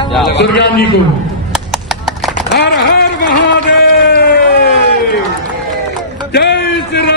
सुरगान जी को। हर हर महादेव, जय श्री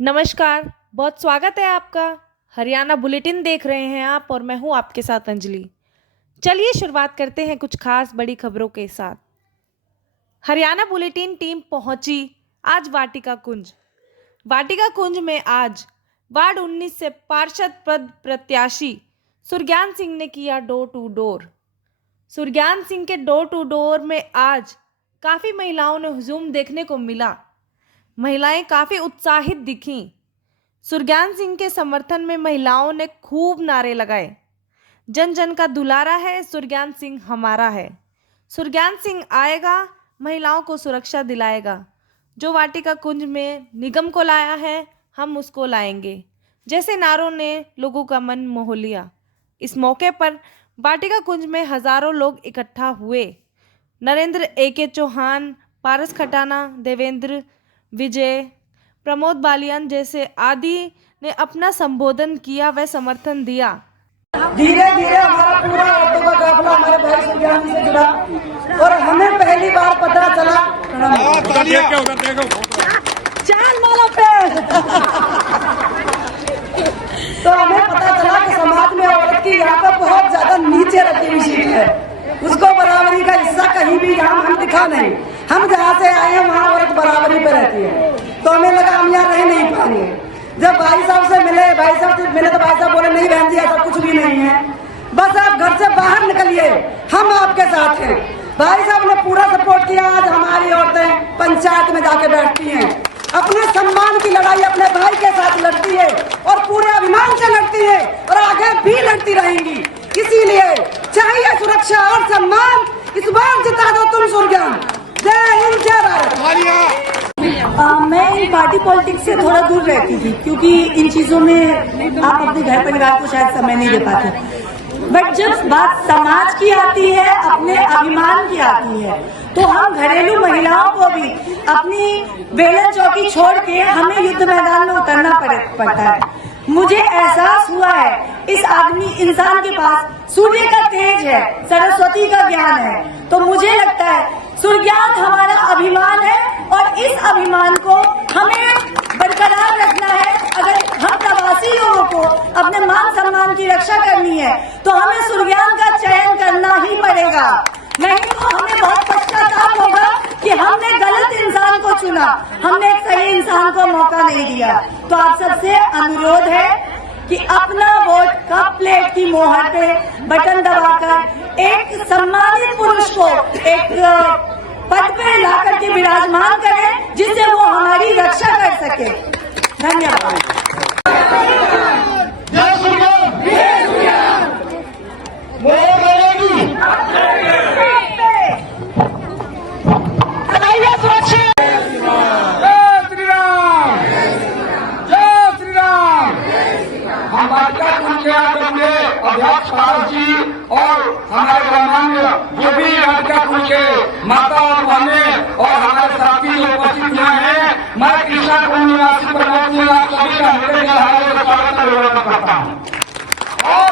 नमस्कार, बहुत स्वागत है आपका। हरियाणा बुलेटिन देख रहे हैं आप और मैं हूं आपके साथ अंजलि। चलिए शुरुआत करते हैं कुछ खास बड़ी खबरों के साथ। हरियाणा बुलेटिन टीम पहुंची आज वाटिका कुंज। वाटिका कुंज में आज वार्ड 19 से पार्षद पद प्रत्याशी सुरज्ञान सिंह ने किया डोर टू डोर। सुरज्ञान सिंह के डोर टू डोर में आज काफ़ी महिलाओं ने हुजूम देखने को मिला। महिलाएं काफ़ी उत्साहित दिखीं। सुरज्ञान सिंह के समर्थन में महिलाओं ने खूब नारे लगाए। जन जन का दुलारा है, सुरज्ञान सिंह हमारा है। सुरज्ञान सिंह आएगा, महिलाओं को सुरक्षा दिलाएगा। जो वाटिका कुंज में निगम को लाया है, हम उसको लाएंगे, जैसे नारों ने लोगों का मन मोह लिया। इस मौके पर वाटिका कुंज में हजारों लोग इकट्ठा हुए। नरेंद्र A.K. चौहान, पारस खटाना, देवेंद्र, विजय, प्रमोद बालियान जैसे आदि ने अपना संबोधन किया व समर्थन दिया। धीरे धीरे हमारा पूरा ऑटो का काफिला हमारे भाई सुरज्ञान जी से जुड़ा और हमें पहली बार पता चला चाल माला पे तो हमें पता चला कि समाज में औरत की यहाँ पर बहुत ज्यादा नीचे रखी हुई सीट है। उसको बराबरी का हिस्सा कहीं भी यहाँ हम दिखा नहीं। हम जहाँ से आए हैं वहाँ औरत बराबरी पे रहती है, तो हमें लगा हम यहाँ रह नहीं पाएंगे। जब भाई साहब से मिले, भाई साहब से मिले तो भाई साहब बोले नहीं बहन जी ऐसा कुछ भी नहीं है, बस आप घर से बाहर निकलिए, हम आपके साथ हैं। भाई साहब ने पूरा सपोर्ट किया। आज हमारी औरतें पंचायत में जाके बैठती हैं, अपने सम्मान की लड़ाई अपने भाई के साथ लड़ती है और पूरे अभिमान से लड़ती है और आगे भी लड़ती रहेंगी। इसीलिए चाहिए सुरक्षा और सम्मान। इस बार जिता दो तुम सुरज्ञान। जय हिंद, जय भारत। मैं इन पार्टी पॉलिटिक्स से थोड़ा दूर रहती थी क्योंकि इन चीजों में आप अपने घर परिवार को शायद समय नहीं दे पाते। बट जब बात समाज की आती है, अपने अभिमान की आती है, तो हम घरेलू महिलाओं को भी अपनी बेलन चौकी छोड़ के हमें युद्ध मैदान में उतरना पड़ता है। मुझे एहसास हुआ है इस इंसान के पास सूर्य का तेज है, सरस्वती का ज्ञान है, तो मुझे लगता है सुरज्ञान हमारा अभिमान है और इस अभिमान को हमें बरकरार रखना है। अगर हम प्रवासी लोगों को अपने मान सम्मान की रक्षा करनी है तो हमें सुरज्ञान का चयन करना ही पड़ेगा, नहीं तो हमें बहुत पश्चाताप होगा कि हमने गलत इंसान को चुना, हमने एक सही इंसान को मौका नहीं दिया। तो आप सबसे अनुरोध है कि अपना वोट कप प्लेट की मोहर पे बटन दबाकर एक सम्मानित पुरुष को एक पद पे ला करके विराजमान करें, जिससे वो हमारी रक्षा कर सके। धन्यवाद। अध्यक्ष पारस जी और हमारे गणमान्य जो भी वाटिका कुंज के माता और बहनें और हमारे साथी जो उपस्थित यहाँ हैं, मैं कृष्णा कुंज निवासी प्रमोद सिंह आप सभी का हृदय से हार्दिक स्वागत अभिवादन करता हूँ। और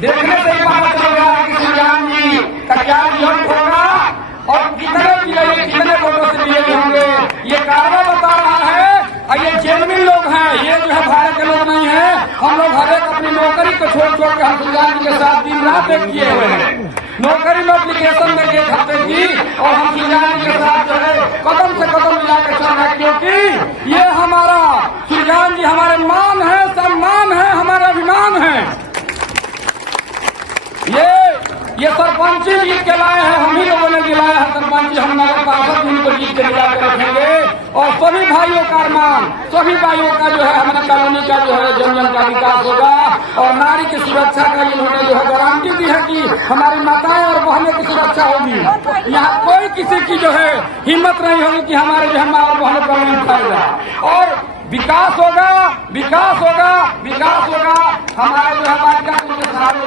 देखने से ये पता चल रहा है कि सुरज्ञान जी का क्या रिजल्ट होगा और कितने वोटों से लिए होंगे, ये कारण बता रहा है। और ये जेनविन लोग हैं, ये जो है भारत के लोग नहीं है। हम लोग हर एक अपनी नौकरी को छोड़ छोड़ के हम सुरज्ञान जी के साथ दिन रात एक किए हुए हैं। नौकरी में एप्लीकेशन में एक हफ्ते की और हम सुरज्ञान जी के साथ जो है कदम से कदम मिला के चल रहे, क्योंकि ये हमारा सुरज्ञान जी हमारे मान है, सम्मान है, हमारा अभिमान है। ये सरपंची जीत के लाए हैं, हम ही लोगों ने दिलाया है सरपंची। हम नगर पार्षद इनको जीत के लिया कर रखेंगे और सभी भाइयों का अरमान, सभी भाइयों का जो है हमारी कॉलोनी का जो है जन जन का विकास होगा और नारी की सुरक्षा का इन्होंने जो है गारंटी दी है कि हमारी माताएं और बहनों की सुरक्षा होगी। यहाँ कोई किसी की जो है हिम्मत नहीं होगी कि हमारे जो है माँ और बहनों का नहीं उठाएगा और विकास होगा, विकास होगा, विकास होगा। हमारे जो है बालिका के सारे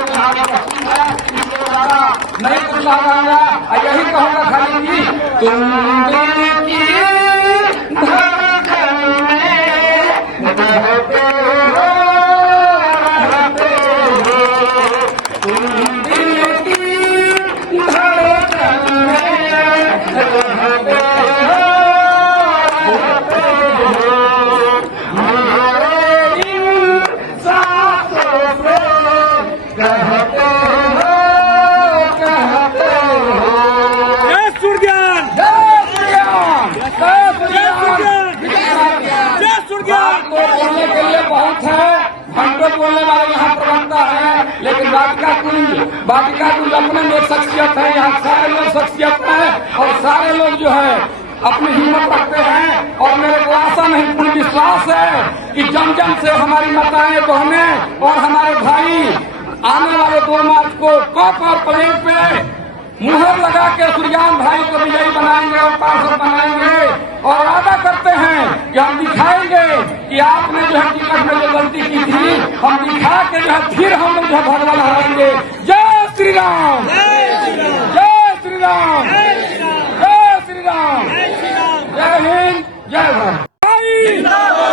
नहीं कुछ लगाऊंगा, यही कहूंगा खाली की तुम दिल की धड़कन में बहते हो, तुम दिल की धड़कन में बहते हो, बोलने वाले यहाँ प्रवक्ता है, लेकिन वाटिका कुंज अपने में शख्सियत है। यहाँ सारे लोग शख्सियत है और सारे लोग जो है अपनी हिम्मत रखते हैं और मेरे को आशा नहीं पूर्ण विश्वास है कि जम जम से हमारी माताएं बहनें और हमारे भाई आने वाले 2 मार्च को कप और प्लेट पे मुहर लगा के सूर्यान भाई को विजयी बनाएंगे और पार्षद बनाएंगे और वादा करते हैं कि हम दिखाएंगे कि आपने जो है टिकट में जो गलती की थी हम दिखा के जो है फिर हम लोग जो है भगवान हराएंगे। जय श्री राम, जय श्री राम, जय श्री राम, जय हिंद, जय भारत।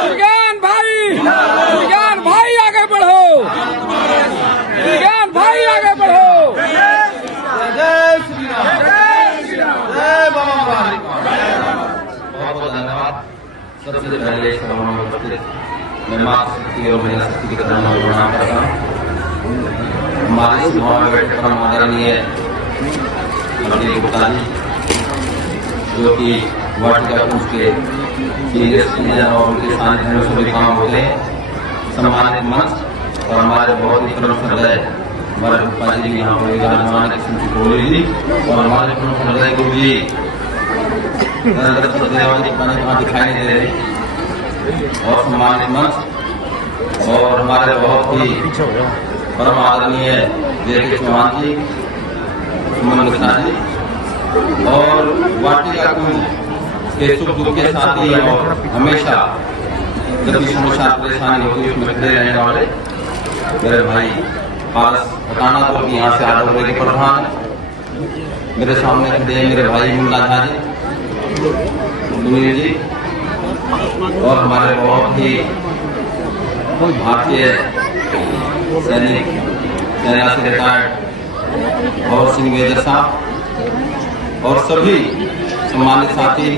सूर्यान भाई, सूर्यान भाई आगे बढ़ो, सूर्यान भाई आगे बढ़ो। बहुत धन्यवाद। सबसे पहले सभा में उपस्थित मैं मातृ शक्ति और महिला शक्ति के प्रधान प्रणाम करता हूँ। हमारे सभा में बैठे परम आदरणीय अनिल गुप्ता जी जो कि वाटिका कुंज के और उनके सानिध्य में सभी काम होते हैं। सम्मानित मंच और हमारे बहुत ही प्रमुख हृदय हमारे गुप्ता जी यहाँ पर विराजमान जी और हमारे प्रमुख हृदय गुरु जी वहाँ दिखाई नहीं दे रहे और सम्मानित मंच और हमारे बहुत ही परम आदरणीय जे.के. चौहान जी, सुमन कृष्णा जी और वाटिका कुंज के सुख दुख के साथी और हमेशा जब भी समस्या परेशानी होगी उसमें खड़े रहने वाले मेरे भाई पारस हटाना तो यहाँ से आठ के प्रधान मेरे सामने खड़े हैं मेरे भाई मुन्ना झा जी, सुनील जी और हमारे बहुत ही भारतीय सैनिक सेना से रिटायर्ड और सिंह मेजर साहब और सभी सम्मानित साथी।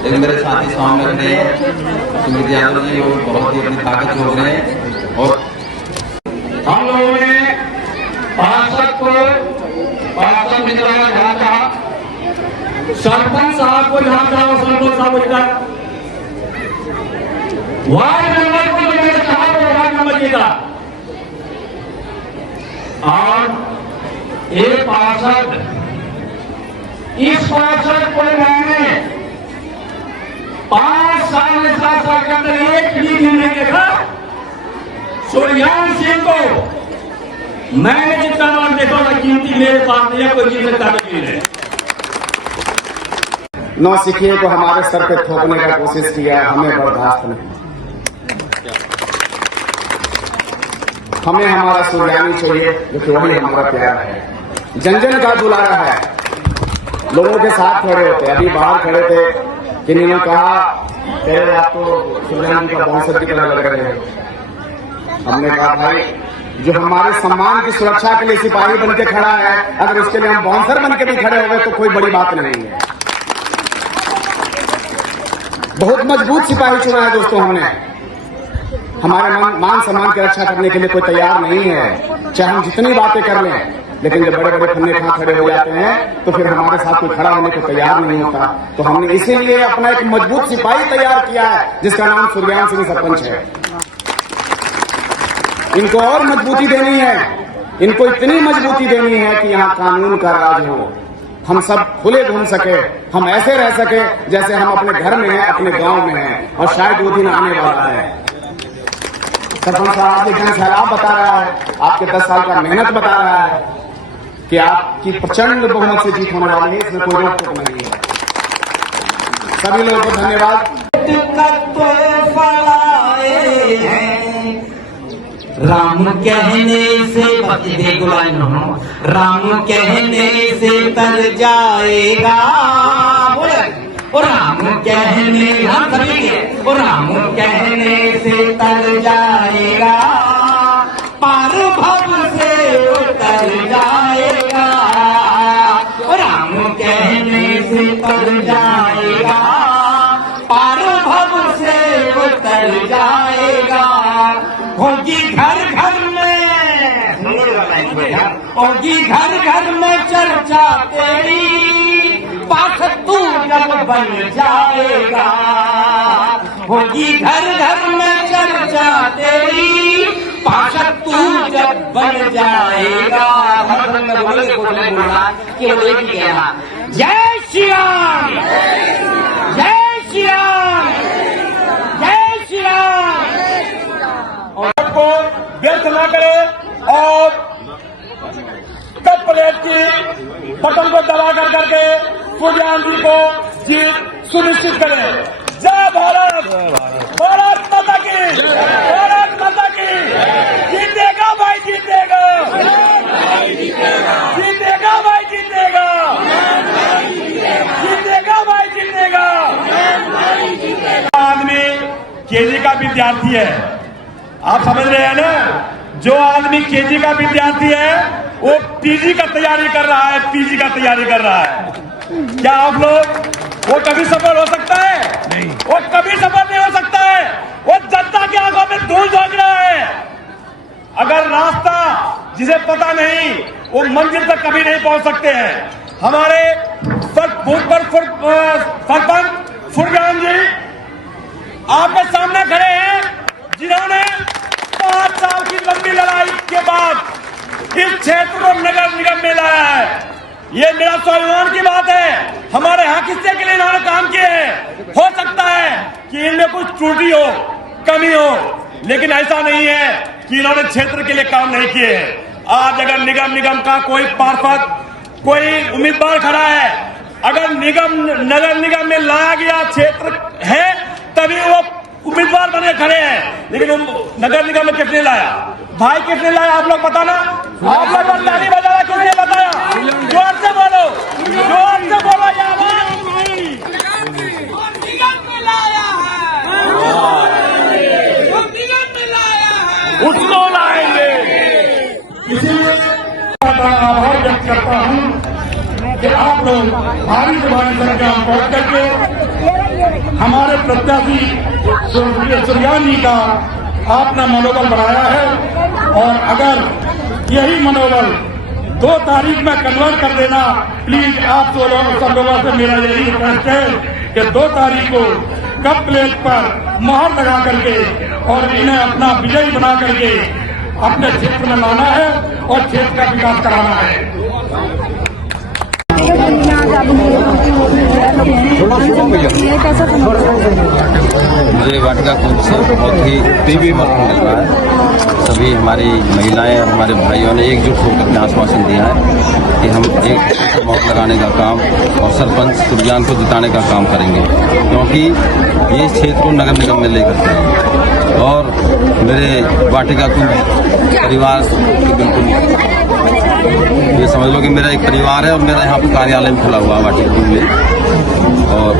एक मेरे साथी सामने खड़े हैं सुमित यादव जी, वो बहुत ही अपनी ताकत जोड़ रहे हैं और हम लोगों ने पार्षद मित्रा जहाँ कहा, सरपंच साहब को जहाँ कहा, सरपंच साहब को जीता, वार्ड मेंबर को जो मैंने कहा वो वार्ड नंबर जीता और एक पार्षद, इस पार्षद को मैंने 5 साल में 7 साल के अंदर एक भी नहीं देखा। सूर्यान सिंह को मैंने जितना बार देखा ना कीमती मेरे पास नहीं है, कोई चीज का नहीं है। नौसिखिए को हमारे सर पे थोपने का कोशिश किया, हमें बर्दाश्त नहीं। हमें हमारा सूर्यानी चाहिए जो कि वही हमारा प्यार है, जन जन का दुलारा है, लोगों के साथ खड़े होते। अभी बाहर खड़े थे कि इन्होंने कहा तेरे आप तो सूर्यानी का बाउंसर की तरह लग रहे हैं। हमने कहा भाई जो हमारे सम्मान की सुरक्षा के लिए सिपाही बन के खड़ा है, अगर उसके लिए हम बाउंसर बन के भी खड़े हो गए तो कोई बड़ी बात नहीं है। बहुत मजबूत सिपाही चुना है दोस्तों हमने। हमारे मान सम्मान की रक्षा करने के लिए कोई तैयार नहीं है, चाहे हम जितनी बातें कर लें, लेकिन जब बड़े बड़े फन्ने खा खड़े हो जाते हैं तो फिर हमारे साथ कोई खड़ा होने को तैयार नहीं होता। तो हमने इसीलिए अपना एक मजबूत सिपाही तैयार किया है जिसका नाम सूर्यान सिंह सरपंच है। इनको और मजबूती देनी है इनको इतनी मजबूती देनी है कि यहाँ कानून का राज हो, हम सब खुले घूम सके, हम ऐसे रह सके जैसे हम अपने घर में हैं, अपने गांव में हैं। और शायद वो दिन आने वाला है। सरपंच साहब, आपके जन सैलाब बता रहा है, आपके 10 साल का मेहनत बता रहा है कि आपकी प्रचंड बहुमत से जीत होने वाली है, इसमें कोई रोक टोक नहीं है। सभी लोगों को धन्यवाद। राम कहने से राम कहने से तर जाएगा, और राम कहने राम कहने से तर जाएगा, पार भव से उतर जाएगा, और राम कहने से तर जाएगा, पार भव से उतर जाएगा। होगी घर घर में, होगी घर घर में चर्चा तेरी, पास तू जब बन जाएगा। होगी घर घर में चर्चा तेरी, पास तू जब बन जाएगा। हर रंग में बोले बोला केवल एक ही कहना, जय श्री राम, जय श्री राम, जय श्री राम। को व्यर्थ न करे और कप प्लेट की बटन को दबा कर करके सूर्यान जी को जीत सुनिश्चित करें। जय भारत, भारत माता की, भारत माता की। जीतेगा भाई, जीतेगा, जीतेगा भाई, जीतेगा, जीतेगा भाई, जीतेगा। आदमी केजी का विद्यार्थी है, आप समझ रहे हैं ना। जो आदमी केजी का विद्यार्थी है वो पीजी का तैयारी कर रहा है, पीजी का तैयारी कर रहा है। क्या आप लोग, वो कभी सफल हो सकता है? नहीं, वो कभी सफल नहीं हो सकता है। वो जनता की आंखों में धूल झोंक रहा है। अगर रास्ता जिसे पता नहीं, वो मंजिल तक कभी नहीं पहुंच सकते हैं। हमारे सरपंच सूर्यकांत जी आपके सामने खड़े हैं, जिन्होंने 5 साल की लंबी लड़ाई के बाद इस क्षेत्र को नगर निगम में लाया है। ये मेरा स्वाभिमान की बात है। हमारे यहाँ किससे के लिए इन्होंने काम किए हैं। हो सकता है कि इनमें कुछ त्रुटि हो, कमी हो, लेकिन ऐसा नहीं है कि इन्होंने क्षेत्र के लिए काम नहीं किए हैं। आज अगर निगम का कोई पार्षद, कोई उम्मीदवार खड़ा है, अगर नगर निगम में लाया गया क्षेत्र है तभी वो उम्मीदवार बने खड़े हैं। लेकिन नगर निगम में किसने लाया भाई, किसने लाया? आप लोग बताना, आप लोग ताली बजाना, किसने बताया? जोर से बोलो, जोर से बोलो। ये आवाज निगम में लाया है, निगम में लाया है, उसको लाएंगे। इसीलिए आभार व्यक्त करता हूँ कि आप लोग भारी तुम्हारी संख्या पहुंच करके हमारे प्रत्याशी सूर्यान जी का आपने मनोबल बनाया है। और अगर यही मनोबल 2 तारीख में कन्वर्ट कर देना, प्लीज आप सब लोगों से मेरा यही रिक्वेस्ट है कि 2 तारीख को कप प्लेट पर मोहर लगा करके और इन्हें अपना विजयी बना करके अपने क्षेत्र में लाना है और क्षेत्र का विकास कराना है। मुझे वाटिका कुंज से बहुत ही प्रीवी मत मिल रहा है। सभी हमारी महिलाएं और हमारे भाइयों ने एकजुट होकर के आश्वासन दिया है कि हम एक मौत लगाने का काम और सरपंच सूर्यान को जिताने का काम करेंगे, क्योंकि ये इस क्षेत्र को नगर निगम में लेकर के आए। और मेरे वाटिका कुंज परिवार बिल्कुल ये समझ लो कि मेरा एक परिवार है और मेरा यहाँ पर कार्यालय भी खुला हुआ है वाटिका कुंज में। और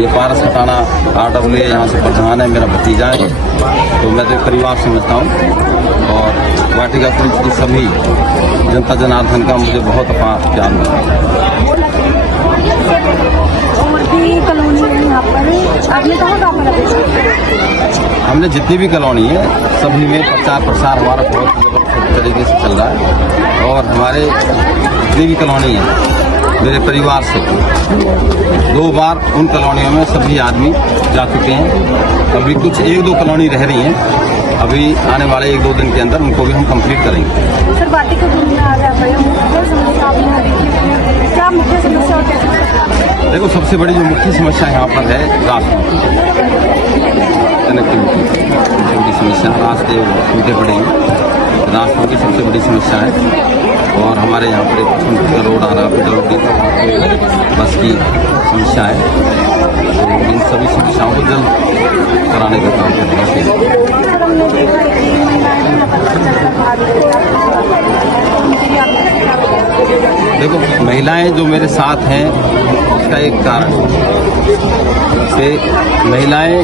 ये पारस खटाना RWA यहाँ से प्रधान है, मेरा भतीजा है, तो मैं तो एक परिवार समझता हूँ। और वाटिका कुंज की सभी जनता जनार्दन का मुझे बहुत अपार प्यार मिला। हमने जितनी भी कॉलोनी है सभी में प्रचार प्रसार हमारा बहुत जबरदस्त तरीके से चल रहा है। और हमारे जितनी भी कॉलोनी है मेरे परिवार से 2 बार उन कॉलोनियों में सभी आदमी जा चुके हैं। अभी कुछ 1-2 कॉलोनी रह रही हैं, अभी आने वाले 1-2 दिन के अंदर उनको भी हम कंप्लीट करेंगे। सर, देखो सबसे बड़ी जो मुख्य समस्या यहाँ पर है रास्ता कनेक्टिविटी, सबसे बड़ी समस्या। रास्ते टूटे पड़े हैं, रास्तों की सबसे बड़ी समस्या है। और हमारे यहाँ पर एक रोड आ रहा है PWD, बस की समस्या है। तो इन सभी समस्याओं को जल्द कराने का काम करना चाहिए। देखो महिलाएं जो मेरे साथ हैं उसका एक कारण से महिलाएं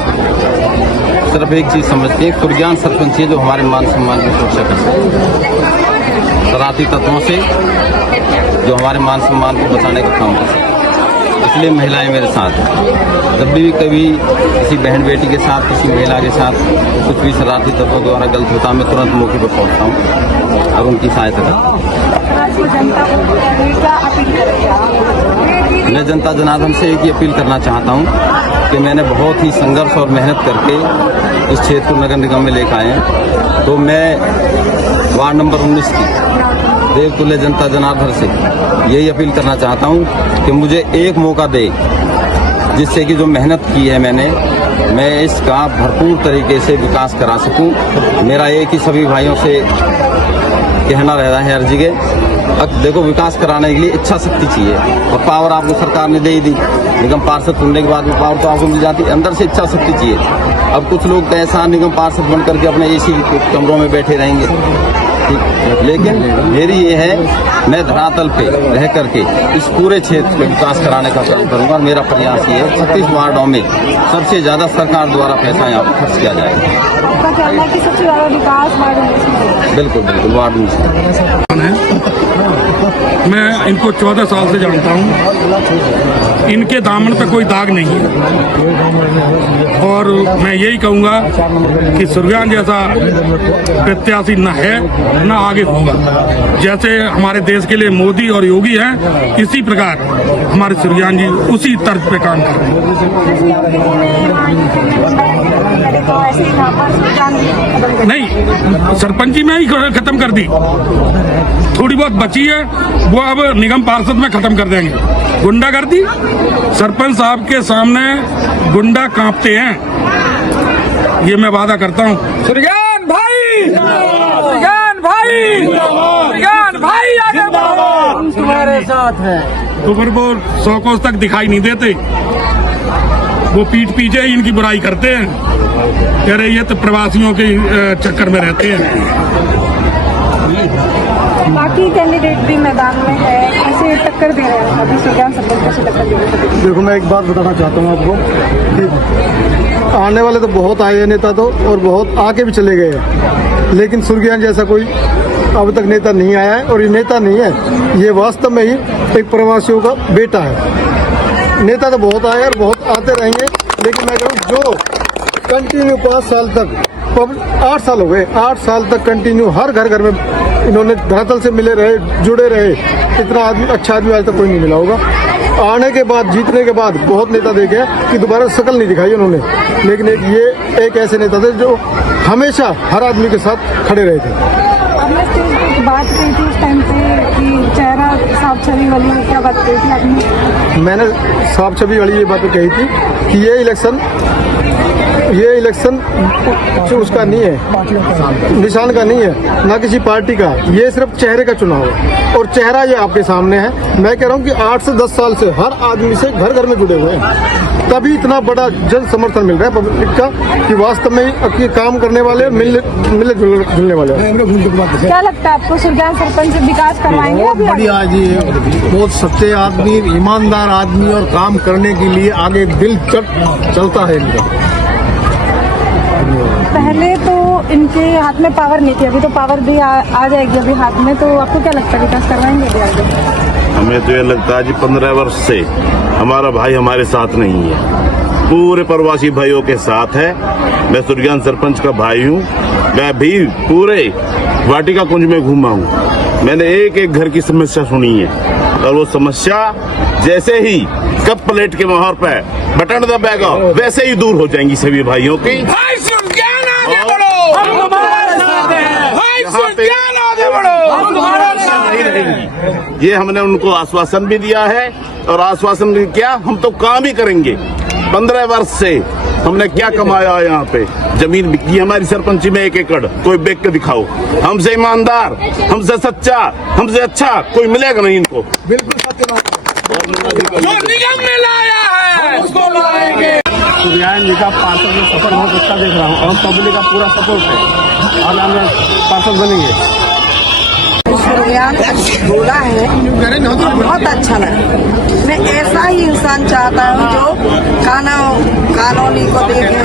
सिर्फ एक चीज समझती हैं, सुरज्ञान सरपंच है जो हमारे मान सम्मान की सुरक्षा कर सकते हैं, शरारती तत्वों से जो हमारे मान सम्मान को बचाने का काम कर सकते हैं। इसलिए महिलाएं मेरे साथ हैं। जब भी कभी किसी बहन बेटी के साथ, किसी महिला के साथ कुछ भी शरारती तत्वों द्वारा गलत होता है, मैं तुरंत मौके पर पहुंचता हूं और उनकी सहायता करता हूं। मैं जनता जनार्दन से एक ही अपील करना चाहता हूं कि मैंने बहुत ही संघर्ष और मेहनत करके इस क्षेत्र को नगर निगम में लेकर आए हैं। तो मैं वार्ड नंबर 19 की देवतुल्य जनता जनार्दन से यही अपील करना चाहता हूं कि मुझे एक मौका दे, जिससे कि जो मेहनत की है मैं इसका भरपूर तरीके से विकास करा सकूं। मेरा एक ही सभी भाइयों से कहना रहता है हर जगह, देखो विकास कराने के लिए इच्छा शक्ति चाहिए और पावर आपको सरकार ने दे ही दी। निगम पार्षद चुनने के बाद में पावर तो आपको मिल जाती है, अंदर से इच्छा शक्ति चाहिए। अब कुछ लोग ऐसा निगम पार्षद बन करके अपने AC कमरों में बैठे रहेंगे, ठीक, लेकिन मेरी ये है मैं धरातल पे रह करके इस पूरे क्षेत्र में विकास कराने का काम करूंगा। मेरा प्रयास ये है 36 वार्डों में सबसे ज्यादा सरकार द्वारा पैसा यहाँ पर खर्च किया जाएगा। आपका कहना है कि सबसे ज्यादा विकास वार्ड में? बिल्कुल बिल्कुल वार्ड में। मैं इनको 14 साल से जानता हूँ, इनके दामन पे कोई दाग नहीं है। और मैं यही कहूँगा कि सुरज्ञान जैसा प्रत्याशी न है न आगे होगा। जैसे हमारे देश के लिए मोदी और योगी हैं, इसी प्रकार हमारे सुरज्ञान जी उसी तर्ज पे काम कर रहे हैं। नहीं, सरपंची में ही खत्म कर दी, थोड़ी बहुत बची है वो अब निगम पार्षद में खत्म कर देंगे। गुंडागर्दी सरपंच साहब के सामने गुंडा कांपते हैं, ये मैं वादा करता हूँ। सुरज्ञान भाई, सुरज्ञान भाई, सुरज्ञान भाई आगे बढ़ो, तुम्हारे साथ है। तो फिर वो 100 कोस तक दिखाई नहीं देते, वो पीठ पीछे ही इनकी बुराई करते हैं, कह रहे ये तो प्रवासियों के चक्कर में रहते हैं। बाकी कैंडिडेट भी मैदान में है, कैसे टक्कर दे रहे हैं अभी सुरज्ञान सरपंच, कैसे टक्कर दे रहे हैं? देखो मैं एक बात बताना चाहता हूँ आपको कि आने वाले तो बहुत आए हैं नेता तो, और बहुत आके भी चले गए हैं, लेकिन सुरज्ञान जैसा कोई अब तक नेता नहीं आया है। और ये नेता नहीं है, ये वास्तव में ही एक प्रवासियों का बेटा है। नेता तो बहुत आए और बहुत आते रहेंगे, लेकिन मैं कहूँ जो कंटिन्यू 5 साल तक, 8 साल हो गए, 8 साल तक कंटिन्यू हर घर में इन्होंने धरातल से मिले रहे, जुड़े रहे, इतना आदमी अच्छा आदमी आज तक कोई नहीं मिला होगा। आने के बाद, जीतने के बाद बहुत नेता देखे कि दोबारा शकल नहीं दिखाई उन्होंने, लेकिन ये एक ऐसे नेता थे जो हमेशा हर आदमी के साथ खड़े रहे थे। आपने स्टेज पे बात की थी उस टाइम पे कि चेहरा साफ छवि वाली, क्या बात कही थी आपने? मैंने साफ छवि वाली ये बात कही थी कि ये इलेक्शन जो उसका नहीं है, निशान का नहीं है, ना किसी पार्टी का, ये सिर्फ चेहरे का चुनाव है। और चेहरा ये आपके सामने है। मैं कह रहा हूँ कि 8 से 10 साल से हर आदमी से घर घर में जुड़े हुए हैं, तभी इतना बड़ा जन समर्थन मिल रहा है पब्लिक का कि वास्तव में ये काम करने वाले और मिलने जुलने वाले हैं। क्या लगता है आपको सुरज्ञान सरपंच विकास करवाएंगे? बहुत बढ़िया जी, बहुत सच्चे आदमी, ईमानदार आदमी और काम करने के लिए आगे दिल चलता है इनका। पहले तो इनके हाथ में पावर नहीं थी, अभी तो पावर भी आ जाएगी अभी हाथ में, तो आपको क्या लगता है विकास करवाएंगे अभी आगे? हमें तो ये लगता है जी 15 वर्ष से हमारा भाई हमारे साथ नहीं है, पूरे प्रवासी भाइयों के साथ है। मैं सुरज्ञान सरपंच का भाई हूँ, मैं भी पूरे वाटिका कुंज में घूमा हूँ, मैंने एक एक घर की समस्या सुनी है, और वो समस्या जैसे ही कप प्लेट के मोहर पे बटन दबाएगा वैसे ही दूर हो जाएंगी सभी भाइयों की। भाई सुरज्ञान आगे बढ़ो, हम तुम्हारे साथ हैं। भाई सुरज्ञान आगे बढ़ो, हम तुम्हारे साथ रहेंगे। ये हमने उनको आश्वासन भी दिया है और आश्वासन भी किया, हम तो काम ही करेंगे। 15 वर्ष से हमने क्या कमाया है यहाँ पे, जमीन बिकी हमारी सरपंची में 1 एकड़, कोई बेच के दिखाओ। हमसे ईमानदार, हमसे सच्चा, हमसे अच्छा कोई मिलेगा नहीं इनको। बिल्कुल सत्य बात। जो निगम में लाया है उसको लाएंगे। सूर्यान जी का पार्षद में सफर बहुत अच्छा देख रहा हूँ और पब्लिक का पूरा सपोर्ट है और हम पार्षद बनेंगे। सूर्यान बोला है बहुत अच्छा लगा। मैं ऐसा ही इंसान चाहता हूँ जो कॉलोनी को देखे,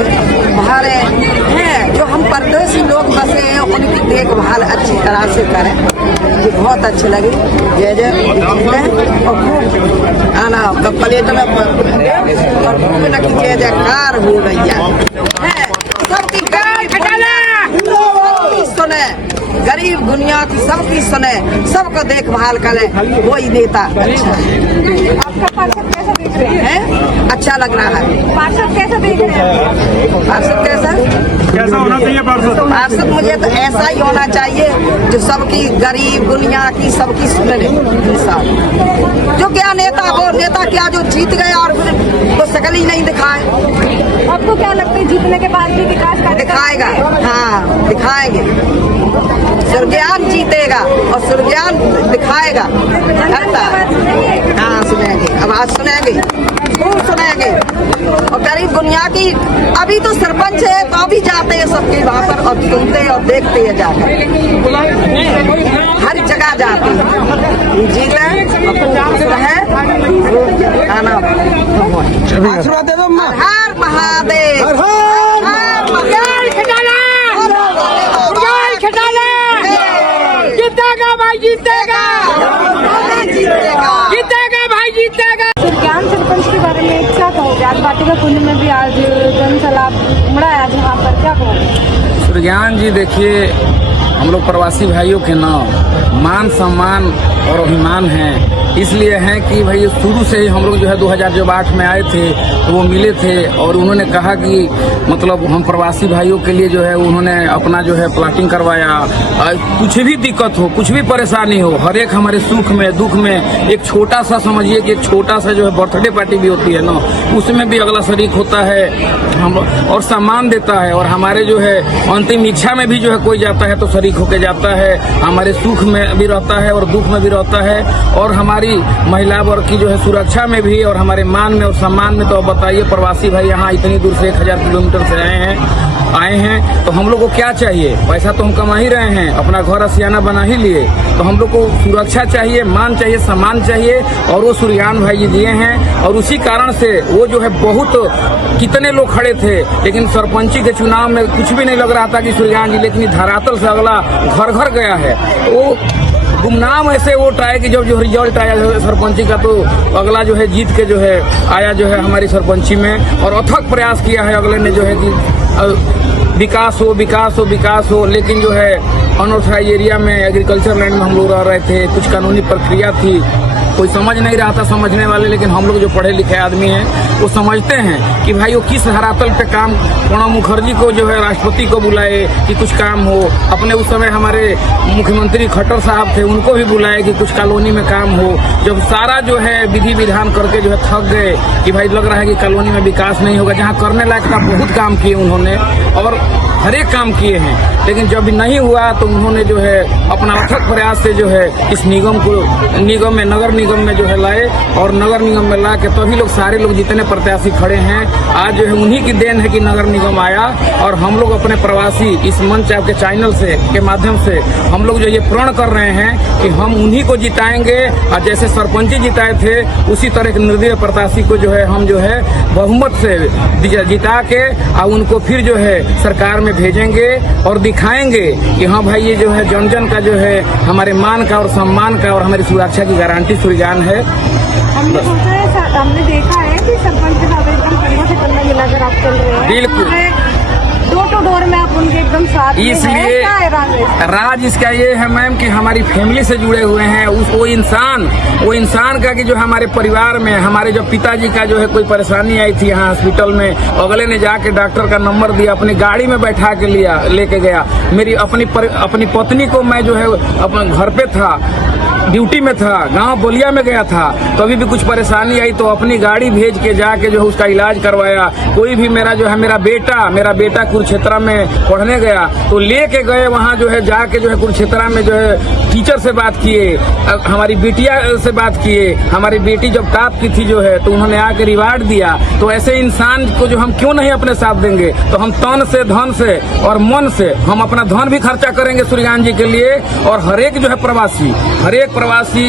बाहर है जो हम परदेसी लोग बसे हैं उनकी देखभाल अच्छी तरह से करें। मुझे बहुत अच्छे लगे। जय जय और खूब आना प्लेट में और खूब न की जय जयकार हो भैया है। सबकी सुने, गरीब दुनिया की सबकी सुने, सबको देखभाल करे, वही नेता अच्छा है। आपका पार्षद कैसा देख रहे है? अच्छा लग रहा है। पार्षद कैसा देख रहे हैं? पार्षद कैसा होना चाहिए पार्षद? पार्षद मुझे तो ऐसा ही होना चाहिए जो सबकी गरीब दुनिया की सबकी सुने इंसान। जो क्या नेता, वो नेता क्या जो जीत गया और फिर वो शकल ही नहीं दिखाए। आपको क्या लगता है जीतने के बाद भी विकास दिखाएगा? हाँ दिखाएंगे। सूर्यान जीतेगा और सूर्यान दिखाएगा। हाँ सुनेंगे, आवाज सुनेंगे, खूब सुनेंगे। और गरीब दुनिया की अभी तो सरपंच है तो अभी जाते हैं सबके वहाँ पर और सुनते और देखते हैं जाकर, हर जगह जाते हैं। जीते है आशीर्वाद दे दो। हर महादेव, हर जीतेगा भाई, जीतेगा, जीतेगा भाई, जीतेगा। सूर्यान सरपंच के बारे में क्या कहोगे? आज वाटिका कुंज में भी आज जनसलाप उमड़ा है आज वहाँ पर, क्या कहोगे? सूर्यान जी देखिए, हम लोग प्रवासी भाइयों के नाम मान सम्मान और अभिमान है। इसलिए है कि भाई शुरू से ही हम लोग जो है 2008 में आए थे तो वो मिले थे और उन्होंने कहा कि मतलब हम प्रवासी भाइयों के लिए जो है उन्होंने अपना जो है प्लाटिंग करवाया। कुछ भी दिक्कत हो, कुछ भी परेशानी हो, हर एक हमारे सुख में दुख में एक छोटा सा समझिए कि एक छोटा सा जो है बर्थडे पार्टी भी होती है ना, उसमें भी अगला शरीक होता है हम और सम्मान देता है। और हमारे जो है अंतिम इच्छा में भी जो है कोई जाता है तो शरीक होके जाता है। हमारे सुख में भी रहता है और दुख में भी रहता है और हमारी महिला वर्ग की जो है सुरक्षा में भी और हमारे मान में और सम्मान में। तो बताइए प्रवासी भाई यहाँ इतनी दूर से 1000 किलोमीटर से आए हैं तो हम लोग को क्या चाहिए? पैसा तो हम कमा ही रहे हैं, अपना घर असियाना बना ही लिए, तो हम लोग को सुरक्षा चाहिए, मान चाहिए, सम्मान चाहिए और वो सूर्यान भाई जी दिए हैं। और उसी कारण से वो जो है बहुत कितने लोग खड़े थे लेकिन सरपंची के चुनाव में कुछ भी नहीं लग रहा था कि सूर्यान जी, लेकिन धरातल से अगला घर घर गया है। वो गुमनाम ऐसे वोट आए कि जब जो रिजल्ट आया सरपंची का तो अगला जो है जीत के जो है आया जो है हमारी सरपंची में और अथक प्रयास किया है अगले ने जो है कि विकास हो विकास हो विकास हो। लेकिन जो है अनऑथराइज एरिया में एग्रीकल्चर लैंड में हम लोग रह रहे थे, कुछ कानूनी प्रक्रिया थी, कोई समझ नहीं रहा था समझने वाले। लेकिन हम लोग जो पढ़े लिखे आदमी हैं वो समझते हैं कि भाई वो किस धरातल पे काम, प्रणब मुखर्जी को जो है राष्ट्रपति को बुलाए कि कुछ काम हो। अपने उस समय हमारे मुख्यमंत्री खट्टर साहब थे, उनको भी बुलाए कि कुछ कॉलोनी में काम हो। जब सारा जो है विधि विधान करके जो है थक गए कि भाई लग रहा है कि कॉलोनी में विकास नहीं होगा, जहाँ करने लायक था बहुत काम किए उन्होंने और हर एक काम किए हैं। लेकिन जब नहीं हुआ तो उन्होंने जो है अपना अथक प्रयास से जो है इस निगम में नगर निगम में जो है लाए और नगर निगम में ला के तभी लोग सारे लोग जितने प्रत्याशी खड़े हैं आज जो है उन्हीं की देन है कि नगर निगम आया। और हम लोग अपने प्रवासी इस मंच आपके चैनल से के माध्यम से हम लोग जो ये प्रण कर रहे हैं कि हम उन्हीं को जिताएंगे और जैसे सरपंची जिताए थे उसी तरह के निर्दलीय प्रत्याशी को जो है हम जो है बहुमत से जिता के और उनको फिर जो है सरकार में भेजेंगे और दिखाएंगे कि हाँ भाई ये जो है जन जन का जो है हमारे मान का और सम्मान का और हमारी सुरक्षा की गारंटी सूर्यान है। हमने सोचा है, हमने देखा है कि सरपंच के साथ एकदम करीबों से कन्ना मिलाकर आप चल रहे हैं। बिल्कुल। टू डोर में आप उनके एकदम साथ में हैं, इसलिए क्या है राज? राज इसका ये है मैम कि हमारी फैमिली से जुड़े हुए हैं। वो इंसान का कि जो हमारे परिवार में हमारे जो पिताजी का जो है कोई परेशानी आई थी यहाँ हॉस्पिटल में, अगले ने जाके डॉक्टर का नंबर दिया, अपनी गाड़ी में बैठा के लेके गया। मेरी अपनी पत्नी को मैं जो है अपने घर पे था, ड्यूटी में था, गांव बोलिया में गया था, तो अभी भी कुछ परेशानी आई तो अपनी गाड़ी भेज के जाके जो है उसका इलाज करवाया। कोई भी मेरा बेटा कुरुक्षेत्र में पढ़ने गया तो लेके गए वहाँ जो है जाके जो है कुरुक्षेत्र में जो है टीचर से बात किए, हमारी बेटिया से बात किए। हमारी बेटी जब टॉप की थी जो है तो उन्होंने आके रिवार्ड दिया। तो ऐसे इंसान को जो हम क्यों नहीं अपने साथ देंगे? तो हम तन से, धन से और मन से हम अपना धन भी खर्चा करेंगे सूर्यकांत जी के लिए। और हर एक जो है प्रवासी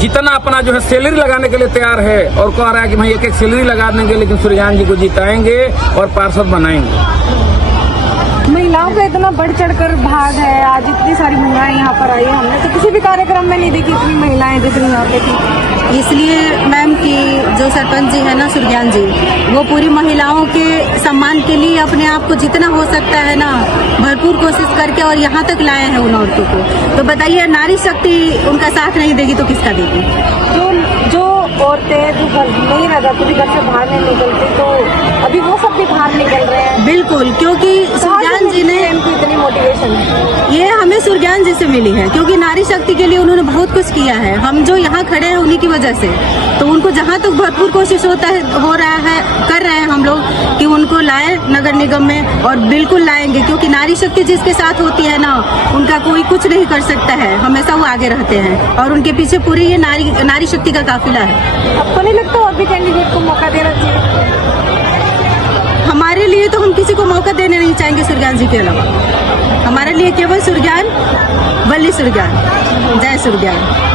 जितना अपना जो है सैलरी लगाने के लिए तैयार है और कह रहा है कि भाई एक सैलरी लगा देंगे, लेकिन सूर्यकांत जी को जिताएंगे और पार्षद बनाएंगे। महिलाओं का इतना बढ़ चढ़कर भाग है, आज इतनी सारी महिलाएं यहाँ पर आई है, हमने तो किसी भी कार्यक्रम में नहीं देखी इतनी महिलाएं जितनी यहाँ पे थी। इसलिए मैम कि जो सरपंच जी है ना सूर्यकांत जी, वो पूरी महिलाओं के सम्मान के लिए अपने आप को जितना हो सकता है ना भरपूर कोशिश करके और यहाँ तक लाए हैं उन औरतों को। तो बताइए, नारी शक्ति उनका साथ नहीं देगी तो किसका देगी? जो औरतें जो घर नहीं रह जाती थी, घर से बाहर नहीं निकलती, तो अभी वो सब भी बाहर निकल रहे हैं। बिल्कुल, क्योंकि सूर्यकांत जी ने इनको इतनी मोटिवेशन है, ये हमें सूर्यकांत जी से मिली है, क्योंकि नारी शक्ति के लिए उन्होंने बहुत कुछ किया है। हम जो यहाँ खड़े हैं उन्हीं की वजह से। तो उनको जहाँ तक भरपूर कोशिश कर रहे हैं हम लोग कि उनको लाए नगर निगम में, और बिल्कुल लाएंगे, क्योंकि नारी शक्ति जिसके साथ होती है ना, उनका कोई कुछ नहीं कर सकता है, हमेशा वो आगे रहते हैं और उनके पीछे पूरी ये नारी शक्ति का काफिला है। आपको नहीं लगता और भी कैंडिडेट को मौका देना चाहिए? हमारे लिए तो हम किसी को मौका देने नहीं चाहेंगे सूर्यकांत जी के अलावा। हमारे लिए केवल सूर्यकांत, बल्ली सूर्यकांत, जय सूर्यकांत।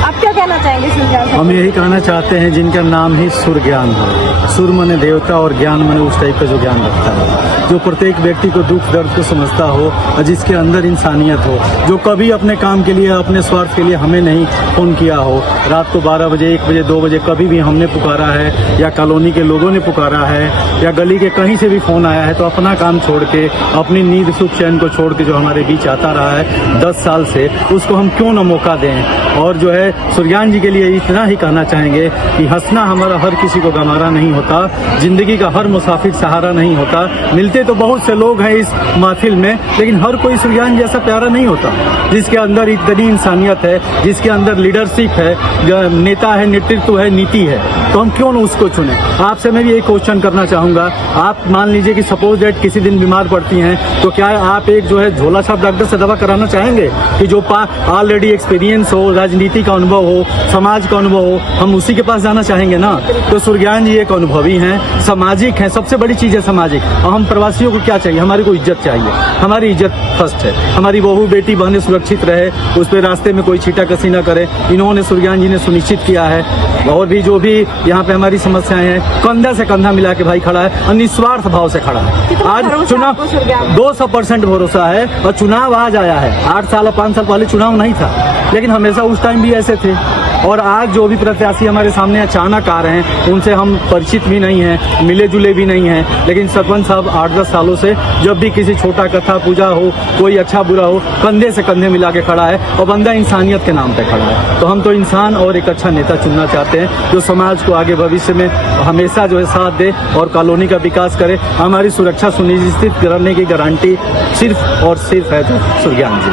आप क्या कहना चाहेंगे सूर्यकांत? हम यही कहना चाहते हैं जिनका नाम ही सूर्यज्ञान हो। सूर्य मने देवता और ज्ञान मने उस टाइप का जो ज्ञान रखता है, जो प्रत्येक व्यक्ति को दुख दर्द को समझता हो और जिसके अंदर इंसानियत हो, जो कभी अपने काम के लिए, अपने स्वार्थ के लिए हमें नहीं फोन किया हो। रात को 12 बजे, 1 बजे, 2 बजे कभी भी हमने पुकारा है या कॉलोनी के लोगों ने पुकारा है या गली के कहीं से भी फोन आया है, तो अपना काम छोड़ के, अपनी नींद सुख चैन को छोड़ के जो हमारे बीच आता रहा है 10 साल से, उसको हम क्यों न मौका दें। और जो है सूर्यकांत जी के लिए इतना ही कहना चाहेंगे कि हंसना हमारा हर किसी को गंवारा नहीं होता, जिंदगी का हर मुसाफिर सहारा नहीं होता। मिलते तो बहुत से लोग हैं इस महफिल में, लेकिन हर कोई सूर्यकांत जैसा प्यारा नहीं होता, जिसके अंदर इतनी इंसानियत है, जिसके अंदर लीडरशिप है, नेता है, नेतृत्व है, नीति है, तो हम क्यों न उसको चुने। आपसे मैं भी एक क्वेश्चन करना चाहूंगा। आप मान लीजिए कि सपोज डेट किसी दिन बीमार पड़ती हैं, तो क्या आप एक जो है झोला छाप डॉक्टर से दवा कराना चाहेंगे कि जो ऑलरेडी एक्सपीरियंस हो, राजनीति का अनुभव हो, समाज का अनुभव हो, हम उसी के पास जाना चाहेंगे ना? तो सूर्यकांत जी एक अनुभवी हैं, सामाजिक हैं, सबसे बड़ी चीज है सामाजिक। और हम प्रवासियों को क्या चाहिए? हमारी को इज्जत चाहिए, हमारी इज्जत फर्स्ट है। हमारी बहू बेटी बहनें सुरक्षित रहे, उस पर रास्ते में कोई छीटाकसी न करे, इन्होंने सूर्यकांत जी ने सुनिश्चित किया है। और भी जो भी यहाँ पे हमारी समस्याएं हैं, कंधा से कंधा मिला के भाई खड़ा है और निस्वार्थ भाव से खड़ा है। आज चुनाव 200% भरोसा है, और चुनाव आज आया है। 8 साल और 5 साल पहले चुनाव नहीं था, लेकिन हमेशा उस टाइम भी ऐसे थे। और आज जो भी प्रत्याशी हमारे सामने अचानक आ रहे हैं, उनसे हम परिचित भी नहीं हैं, मिले जुले भी नहीं हैं, लेकिन सरपंच साहब 8-10 सालों से जब भी किसी छोटा कथा पूजा हो, कोई अच्छा बुरा हो, कंधे से कंधे मिला के खड़ा है, और बंदा इंसानियत के नाम पे खड़ा है। तो हम तो इंसान और एक अच्छा नेता चुनना चाहते हैं, जो समाज को आगे भविष्य में हमेशा जो है साथ दे और कॉलोनी का विकास करे। हमारी सुरक्षा सुनिश्चित करने की गारंटी सिर्फ और सिर्फ है सूर्यकांत जी।